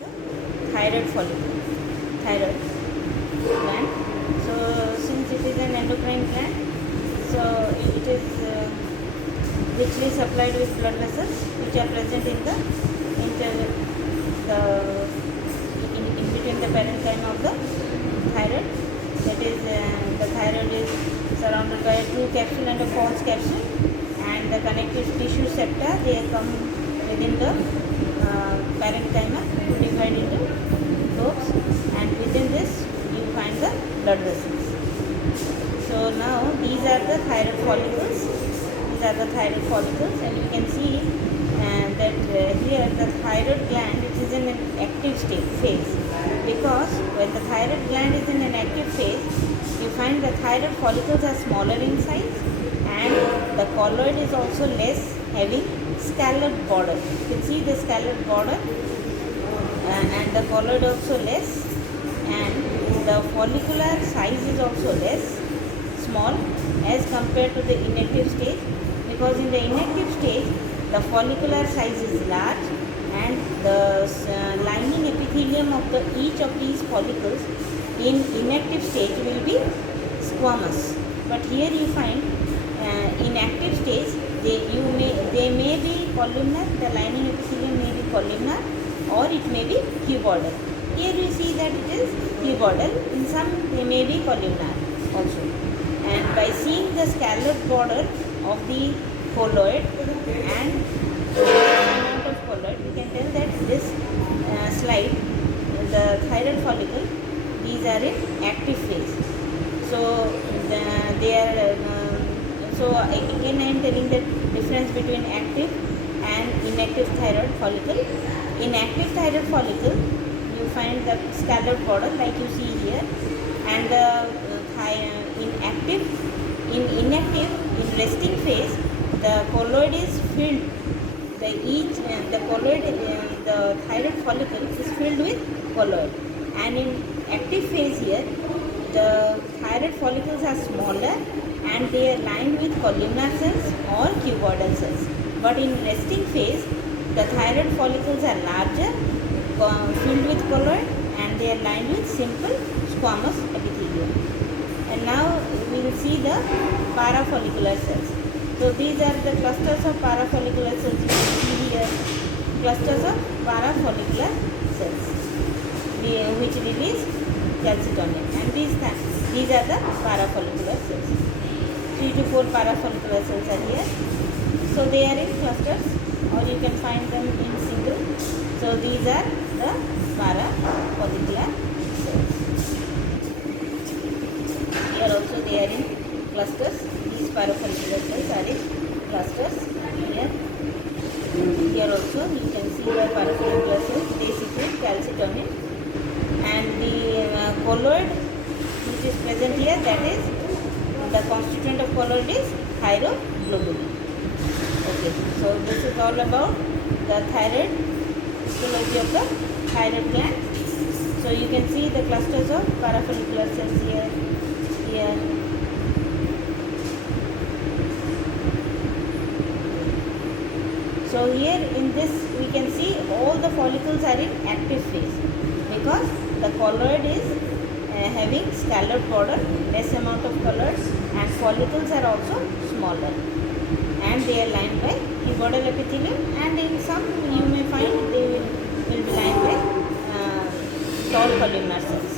the thyroid follicle, thyroid gland. So since it is an endocrine gland, so it is richly supplied with blood vessels which are present in the in between the parenchyma of the thyroid. That is, the thyroid is surrounded by a true capsule and a false capsule, and the connective tissue septa, they come within the parenchyma to divide into lobes, and within this you find the blood vessels. So now these are the thyroid follicles. These are the thyroid follicles, and you can see that here the thyroid gland, it is in an active phase, because when the thyroid gland is in an active phase, you find the thyroid follicles are smaller in size, and the colloid is also less, having scalloped border. You can see the scalloped border, and the colloid also less, and the follicular size is also less, small, as compared to the inactive stage, because in the inactive stage the follicular size is large, and the lining epithelium of each of these follicles in inactive stage will be squamous. But here you find in active stage they may be columnar, the lining epithelium may be columnar, or it may be cuboidal. Here you see that it is cuboidal, in some they may be columnar also. And by seeing the scalloped border of the colloid and the amount of colloid, you can tell that this slide, the thyroid follicle, these are in active phase. So they are so again I am telling the difference between active and inactive thyroid follicle. In active thyroid follicle you find the scalloped border like you see here, and the in resting phase, the colloid is filled. The thyroid follicle is filled with colloid, and in active phase here, the thyroid follicles are smaller and they are lined with columnar cells or cuboidal cells. But in resting phase, the thyroid follicles are larger, filled with colloid, and they are lined with simple squamous epithelium. And now we will see the parafollicular cells. So these are the clusters of parafollicular cells. You can see here clusters of parafollicular cells which release calcitonin, and these are the parafollicular cells. 3 to 4 parafollicular cells are here. So they are in clusters, or you can find them in single. So these are the parafollicular cells. Here also they are in clusters. These parafollicular cells are in clusters. Here also you can see the parafollicular cells. They secrete calcitonin, and the colloid which is present here, that is the constituent of colloid is thyroglobulin. Okay, so this is all about the thyroid, histology of the thyroid gland. So you can see the clusters of parafollicular cells here. So here in this we can see all the follicles are in active phase, because the colloid is having scalloped border, less amount of colloids, and follicles are also smaller, and they are lined by cuboidal epithelium, and in some you may find they will be lined by tall columnar cells.